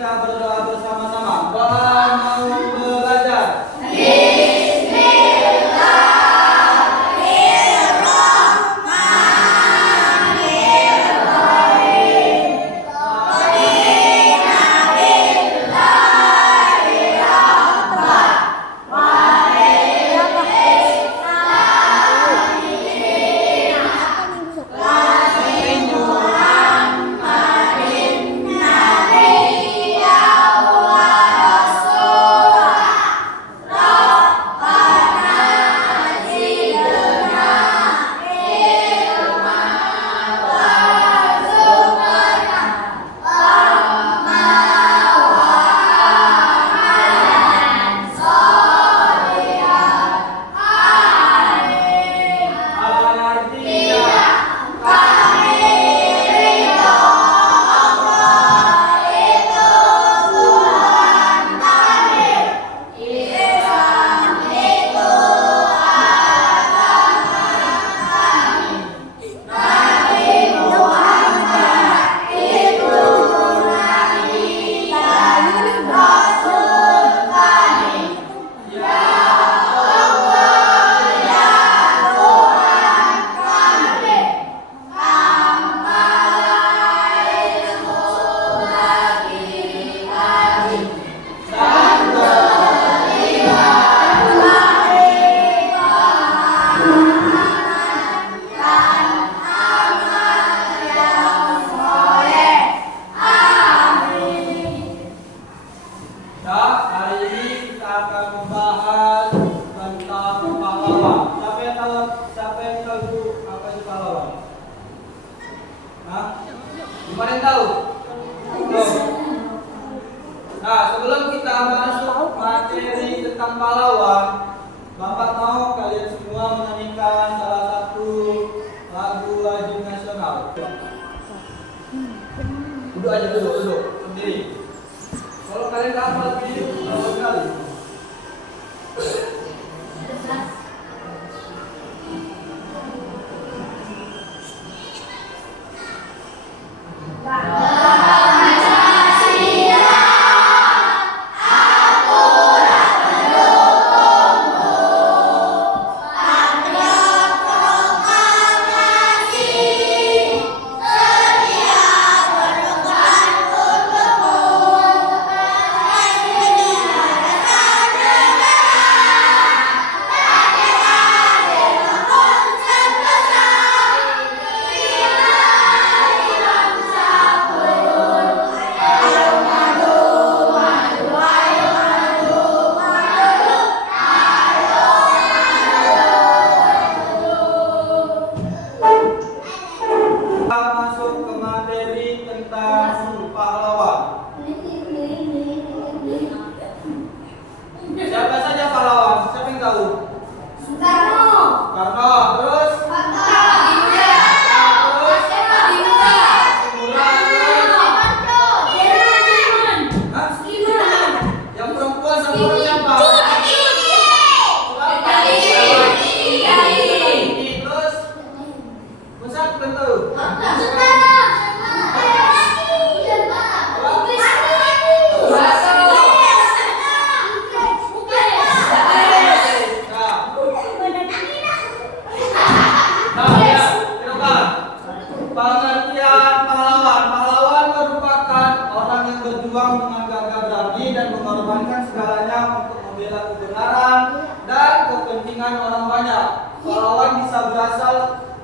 kita berdoa bersama-sama. Tuhan mau belajar. Gimana yang tahu? Nah, sebelum kita masuk materi tentang pahlawan, Bapak mau kalian semua menyanyikan salah satu lagu wajib nasional. Duduk aja dulu, duduk sendiri. Kalau kalian nggak hafal ini, bagus sekali. Siapa saja pahlawan? Siapa yang tahu? Soekarno. Soekarno. Terus? Hatta. Terus? Yang perempuan sama orang siapa? Terus? Pusat tentu. Pengertian pahlawan. Pahlawan merupakan orang yang berjuang dengan gagah berani dan mengorbankan segalanya untuk membela kebenaran dan kepentingan orang banyak. Pahlawan bisa berasal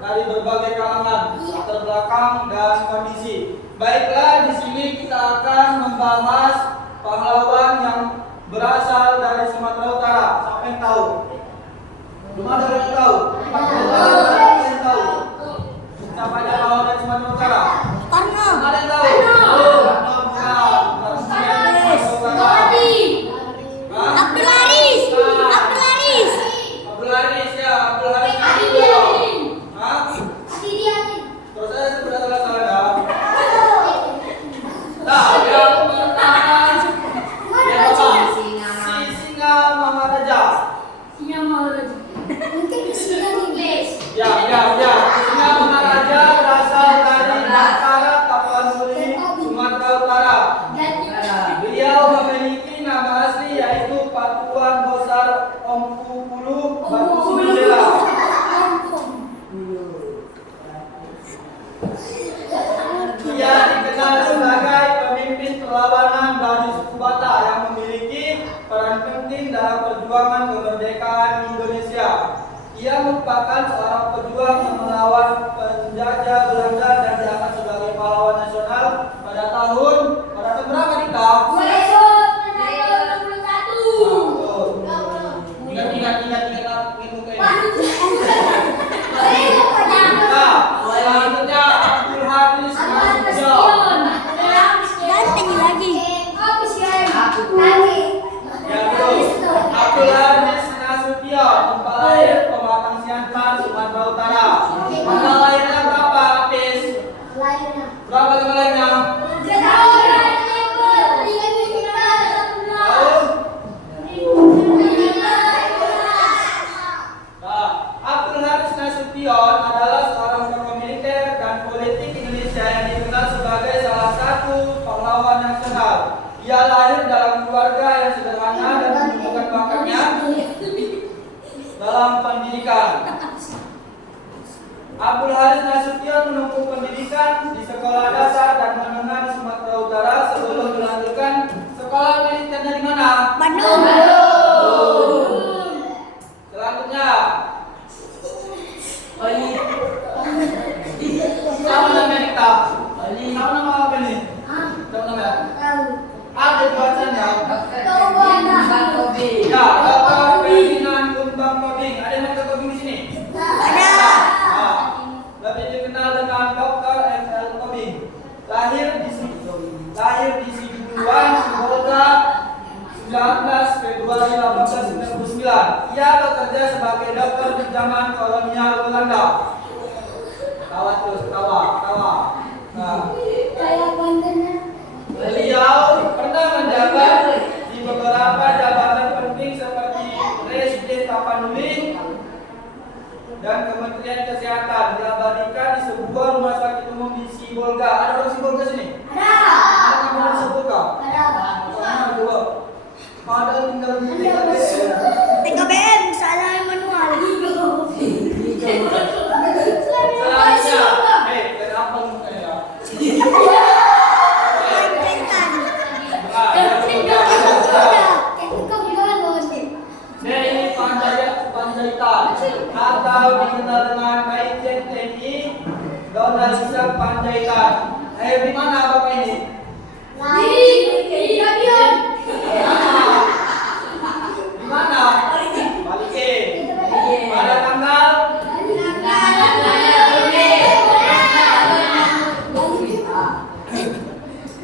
dari berbagai kalangan, latar belakang dan kondisi. Baiklah, di sini kita akan membahas pahlawan yang berasal dari Sumatera Utara. Siapa yang tahu? Belum ada yang tahu? Siapa yang tahu? Siapa aja pahlawan dari Sumatera Utara? Karena Ada yang tahu? Abdul Haris. Abdul Haris ya, Abdul Haris. Hah? Terus saya sudah salah. Nah, yang pertama ya apa? Si Singa Maharaja. Ya. Singa Maharaja berasal dari Batara Tapanuli, perjuangan kemerdekaan Indonesia. Ia merupakan seorang pejuang yang melawan penjajah Belanda dan diangkat sebagai pahlawan nasional pada tahun berapa nih kak? 2021. Ingat ilmu kayak Nah, selanjutnya Abdul Haris Nasution. Ganteng lagi. Ya terus, Abdul Haris Nasution, tempat lahir Pematang Siantar, Sumatera Utara. Tanggal lahirnya berapa, Apis? Berapa tanggal lahirnya? Nah, Abdul Haris Nasution adalah seorang tokoh militer dan politik Indonesia yang dikenal sebagai salah satu pahlawan nasional. Ia lahir dalam keluarga yang sederhana dan menunjukkan bakatnya dalam pendidikan. Abdul Haris Nasution menempuh pendidikan di sekolah dasar dan menengah di Sumatera Utara sebelum melanjutkan sekolah militernya di mana? Bandung. Selanjutnya, sama namanya kita. Sama nama apa nih? Sama namanya? Ada di bacanya. Ya, Dr. Ferdinand Humbang Tobing. Ada yang Dr. Tobing di sini? Ada. Nah, lebih dikenal dengan Dr. F.L. Tobing. Lahir di Sibuan, Sibolga, 19 Februari 1899. Ia bekerja sebagai dokter di zaman kolonial Belanda. Tawa terus, tawa. Nah, beliau pernah menjabat di beberapa jabatan penting seperti Presiden Tapanuli dan Kementerian Kesehatan. Diabadikan di sebuah rumah sakit umum di Sibolga. Ada orang Sibolga sini? Ada kamu di Sibolga? Ada dua. Ada tinggal di TKBM salah manual. Selanjutnya, kenapa mukanya? Dari Panjaitan atau dikenal dengan Majen TNI Donald Isaac Panjaitan. Di mana bapak ini? Di mana? Balike. Pada tanggal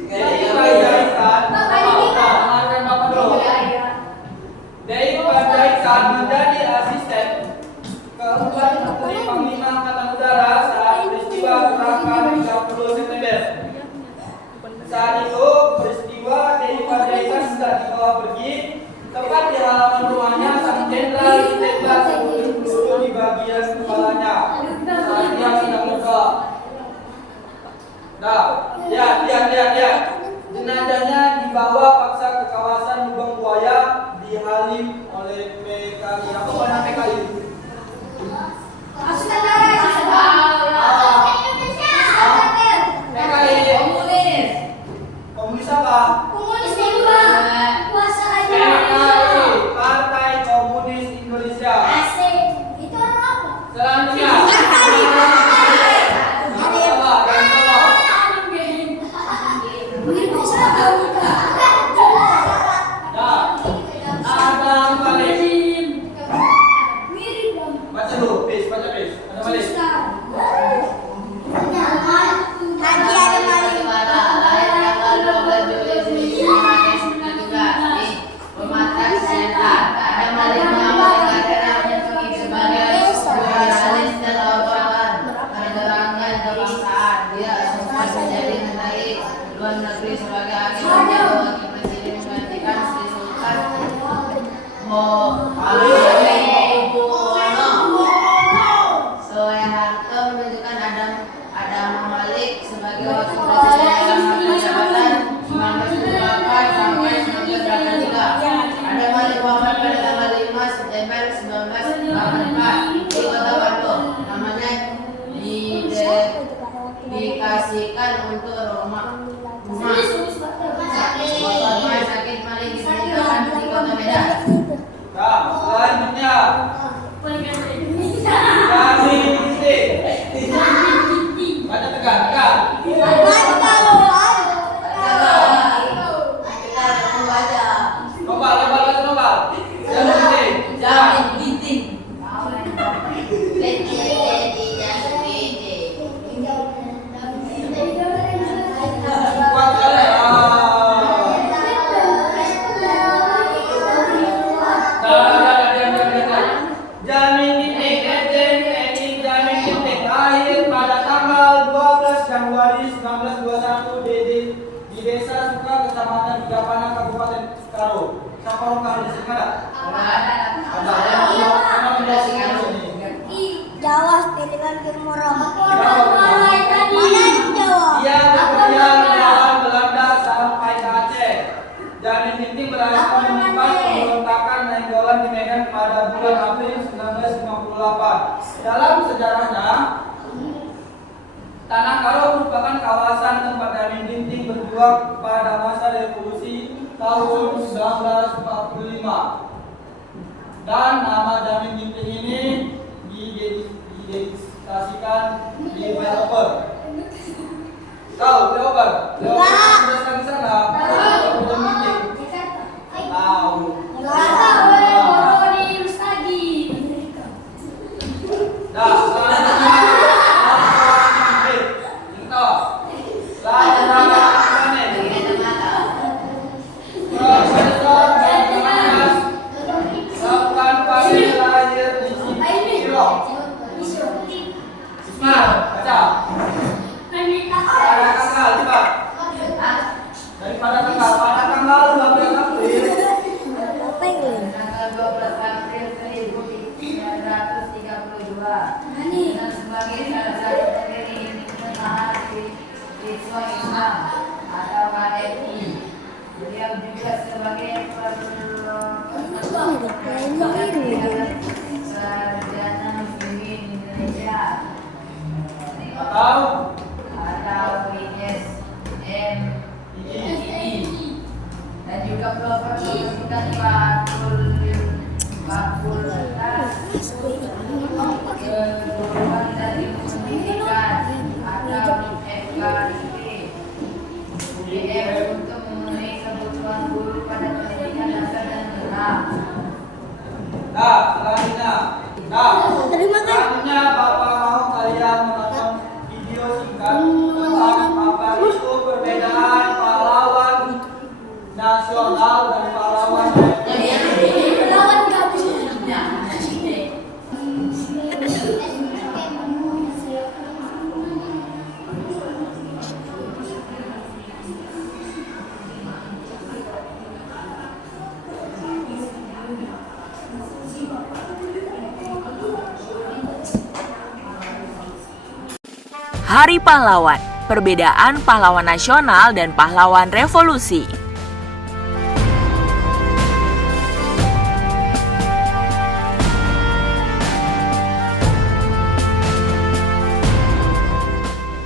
dari Panjaitan. Dengarkan bapak dulu. Dari Panjaitan menjadi asisten keempat Menteri Panglima Angkatan Udara saat peristiwa gerakan 30 September. Saat itu peristiwa dari Panjaitan sudah dibawa pergi tepat di halaman rumahnya sang jenderal ditembak sebelum peluru di bagian kepalanya saat dia sedang berdoa. Nah, lihat. Jenazahnya dibawa paksa ke kawasan Lubang Buaya di Halim oleh PKI. Apa mana PKI? PKI komunis apa? PKI Partai Komunis Indonesia. Selanjutnya. Adam Malik. Baca dulu, baca page. Adam Malik. Haji Adam Malik. Lahir tanggal 12 Juli 1993 di Pematang Siantar. Adam Malik mengajarkan sebagai jurnalis dan wartawan penerangan kebangsaan. Dia sukses menjadi menteri luar negeri sebagai agen wakil presiden menggantikan Sri Sultan Hamengkubuwono. Soeharto menunjukkan Adam Malik sebagai wakil presiden dalam masa jabatan 1978 sampai 1983. Adam Malik wafat pada tanggal 5 September 1984 di Kota Bandung. Namanya didedikasikan untuk rumah sakit Malik ditemukan di Kota Medan. Nah, kecamatan Gapana, Kabupaten Karo. Siapa orang Karo di sini ada? Ada. Mana menjelaskan ini? Jawa, pilihan Kimurong. Jawa. Mana itu Jawa? Ia bekerja melawan Belanda sampai ke Aceh. Janin Ginting berhasil menyimpan pemberontakan Nainggolan di Medan pada bulan April 1958. Dalam sejarahnya, Tanah Karo merupakan kawasan tempat Janin Ginting berjuang pada masa revolusi tahun 1945. Dan nama Janin Ginting ini didedikasikan developer. Tahu developer? Developer sudah di sana. Janin Ginting. Tahu. Dah, selanjutnya Profesor Bernardas Sofkan Fahri lahir di Singkiro. Ismail, baca. Pada tanggal, cepat. Daripada tanggal, pada tanggal 12 April. Apa ini? Tanggal 12 April 1932 dan sebagai salah satu pendiri Himpunan Mahasiswa Islam atau HMI. Beliau juga sebagai sarjana muslimin Indonesia Atau ISMII dan juga pembentukan fakultas keguruan dan ilmu pendidikan atau FKIP UGM untuk memenuhi kebutuhan guru pada pendidikan dasar dan menengah. Nah, selanjutnya. Nah, Terima kasih. selanjutnya Bapak mau kalian menonton video singkat tentang apa itu perbedaan pahlawan nasional dan pahlawan Hari Pahlawan, perbedaan pahlawan nasional dan pahlawan revolusi.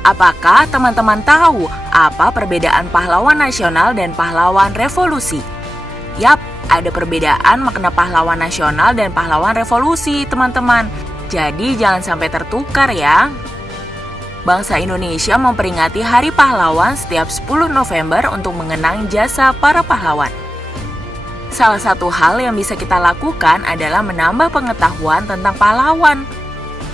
Apakah teman-teman tahu apa perbedaan pahlawan nasional dan pahlawan revolusi? Yap, ada perbedaan makna pahlawan nasional dan pahlawan revolusi, teman-teman. Jadi jangan sampai tertukar ya. Bangsa Indonesia memperingati Hari Pahlawan setiap 10 November untuk mengenang jasa para pahlawan. Salah satu hal yang bisa kita lakukan adalah menambah pengetahuan tentang pahlawan.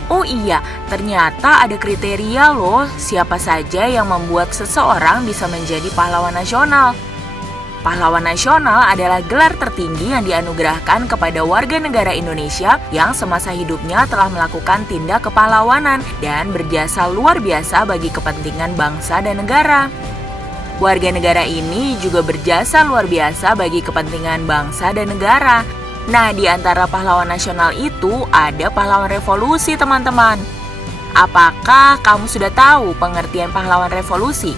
Oh iya, ternyata ada kriteria loh siapa saja yang membuat seseorang bisa menjadi pahlawan nasional. Pahlawan nasional adalah gelar tertinggi yang dianugerahkan kepada warga negara Indonesia yang semasa hidupnya telah melakukan tindak kepahlawanan dan berjasa luar biasa bagi kepentingan bangsa dan negara. Warga negara ini juga berjasa luar biasa bagi kepentingan bangsa dan negara. Nah, di antara pahlawan nasional itu ada pahlawan revolusi, teman-teman. Apakah kamu sudah tahu pengertian pahlawan revolusi?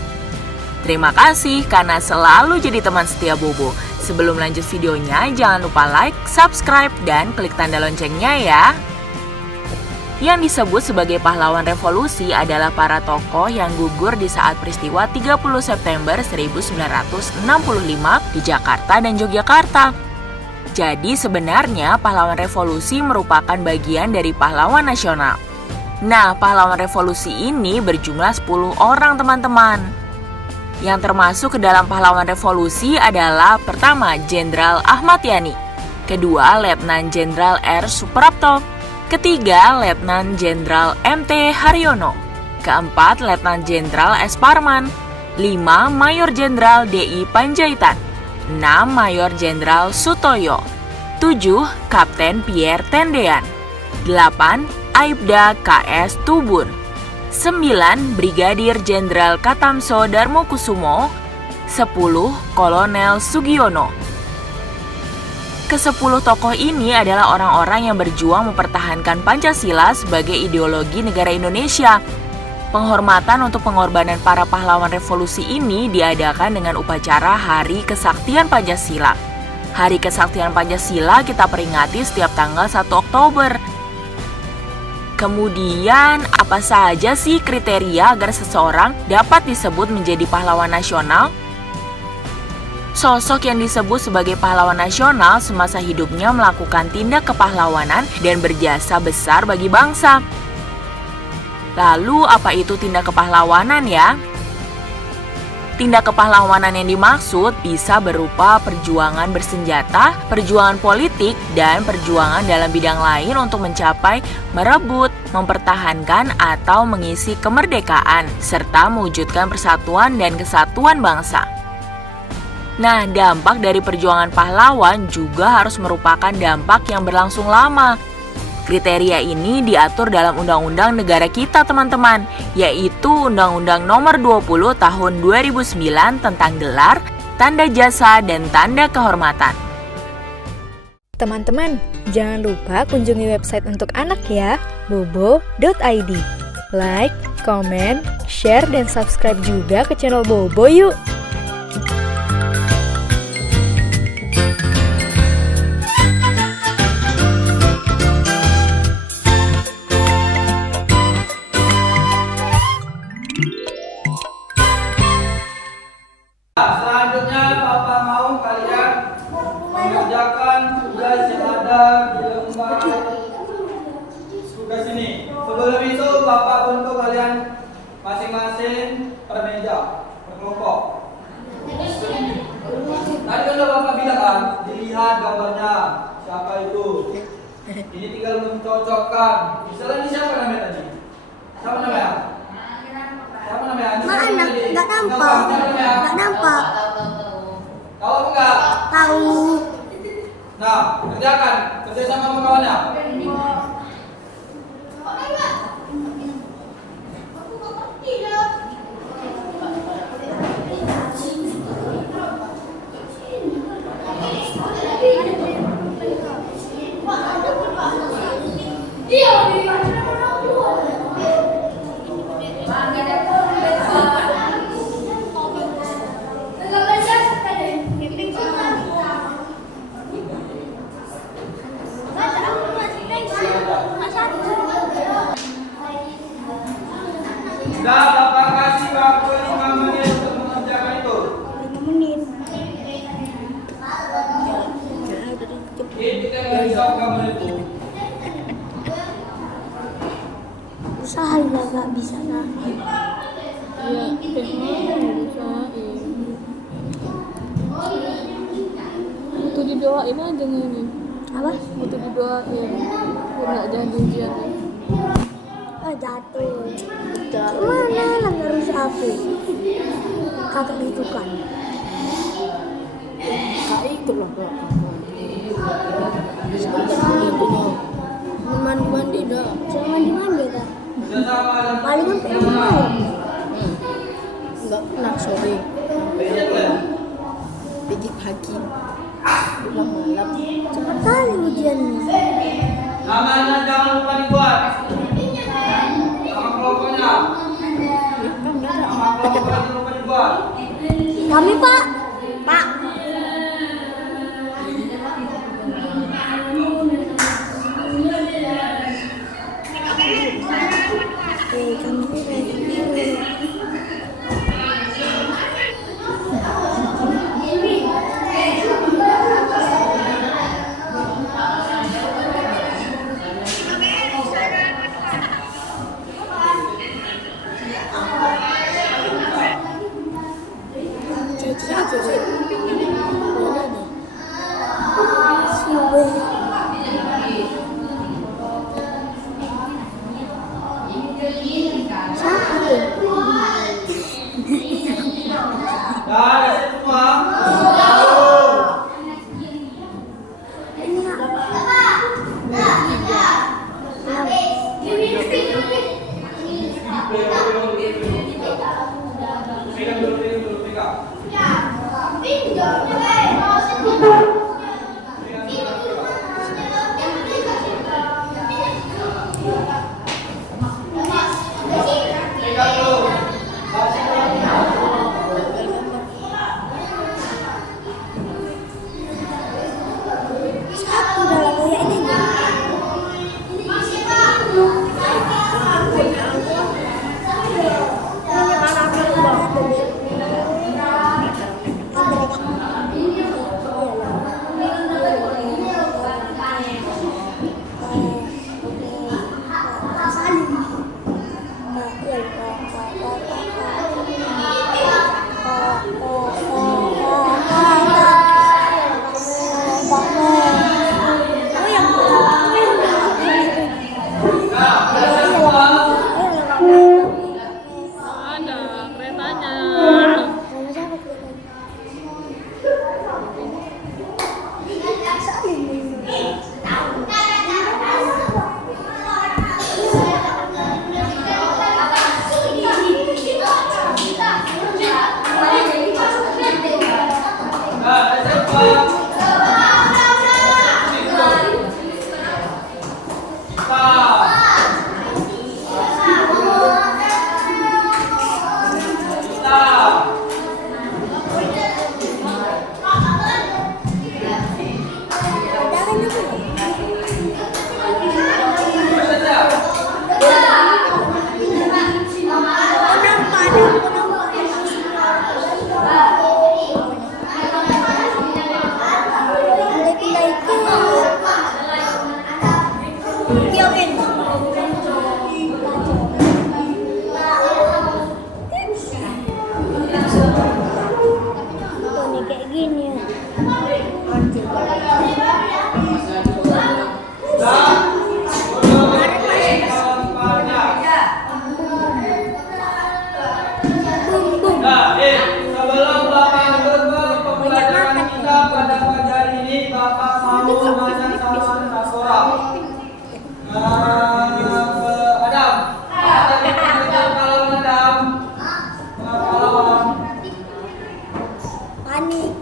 Terima kasih karena selalu jadi teman setia Bobo. Sebelum lanjut videonya, jangan lupa like, subscribe, dan klik tanda loncengnya ya. Yang disebut sebagai pahlawan revolusi adalah para tokoh yang gugur di saat peristiwa 30 September 1965 di Jakarta dan Yogyakarta. Jadi sebenarnya pahlawan revolusi merupakan bagian dari pahlawan nasional. Nah, pahlawan revolusi ini berjumlah 10 orang, teman-teman. Yang termasuk ke dalam pahlawan revolusi adalah pertama, Jenderal Ahmad Yani. Kedua, Letnan Jenderal R. Suprapto. Ketiga, Letnan Jenderal M.T. Haryono. Keempat, Letnan Jenderal S. Parman. 5, Mayor Jenderal D.I. Panjaitan. 6, Mayor Jenderal Sutoyo. 7, Kapten Pierre Tendean. 8, Aibda K.S. Tubun. 9, Brigadir Jenderal Katamso Darmokusumo. 10. Kolonel Sugiono. Ke-10 tokoh ini adalah orang-orang yang berjuang mempertahankan Pancasila sebagai ideologi negara Indonesia. Penghormatan untuk pengorbanan para pahlawan revolusi ini diadakan dengan upacara Hari Kesaktian Pancasila. Hari Kesaktian Pancasila kita peringati setiap tanggal 1 Oktober. Kemudian, apa saja sih kriteria agar seseorang dapat disebut menjadi pahlawan nasional? Sosok yang disebut sebagai pahlawan nasional semasa hidupnya melakukan tindak kepahlawanan dan berjasa besar bagi bangsa. Lalu, apa itu tindak kepahlawanan ya? Tindak kepahlawanan yang dimaksud bisa berupa perjuangan bersenjata, perjuangan politik, dan perjuangan dalam bidang lain untuk mencapai, merebut, mempertahankan, atau mengisi kemerdekaan, serta mewujudkan persatuan dan kesatuan bangsa. Nah, dampak dari perjuangan pahlawan juga harus merupakan dampak yang berlangsung lama. Kriteria ini diatur dalam Undang-Undang Negara kita, teman-teman, yaitu Undang-Undang Nomor 20 Tahun 2009 tentang gelar, tanda jasa, dan tanda kehormatan. Teman-teman, jangan lupa kunjungi website untuk anak ya, bobo.id. Like, komen, share, dan subscribe juga ke channel Bobo yuk! Selanjutnya, Papa mau kalian mengerjakan tugas yang ada di lembar tugas ini. Sebelum itu, Bapak untuk kalian masing-masing per meja, per kelompok. Tadi kan udah Bapak bilang kan, dilihat gambarnya siapa itu. Ini tinggal mencocokkan. Misalnya ini siapa namanya tadi? Siapa namanya? Siapa namanya? Mana? Nggak nampak. Nggak nampak. Tahu enggak? Tahu. Nah, kerjakan. Kerja sama kawannya. Sudah Bapak kasih waktu 5 menit untuk mengerjakan itu. 5 menit. Itu yang bisa kamu itu. Usaha juga nggak bisa nah. Iya, usahain. Itu didoain aja ini. Apa? Itu didoain. Biar nggak jadi ujiannya. Oh, jatuh. Gimana lah nggak rusak aku? Kakak itu kan. Kak ikut lah kak. Mandi dah. Saya mandi kan? Kerja sama yang Paling kan pengen malam. Enggak pernah sore. Pergi pagi. Pulang malam. Cepat kali ujiannya. namanya jangan lupa dibuat. Nama kelompoknya. Nama kelompoknya jangan lupa dibuat. Kami Pak. Pak. Dari semua. Pegang dulu, pegang. Satu dalam ya ini. Ada keretanya. Nah, SMA. Kayak gini ya. Nah, sebelum Bapak tutup pembelajaran kita pada pagi hari ini, Bapak mau nanya sama Nasora. Adam, apa yang kita pahlawan Adam? Pahlawan. Panik.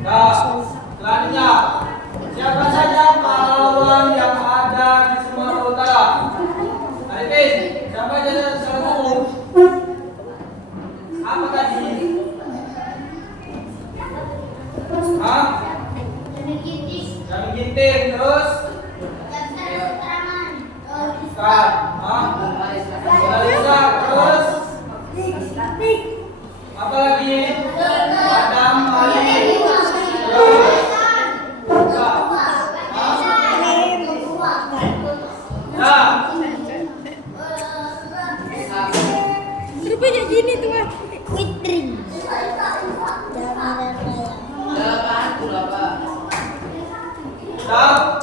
Nah, selanjutnya, siapa saja pahlawan yang ada di Sumatera Utara? Arifin, siapa saja secara umum? Apa tadi? Hah? Jami Ginting, terus? Ustaz, hah? Lisa, terus? Apa lagi? Adam, Ali, terus? Nah, Rupanya gini tuh Mas. Witring. Jaminan raya. Stop.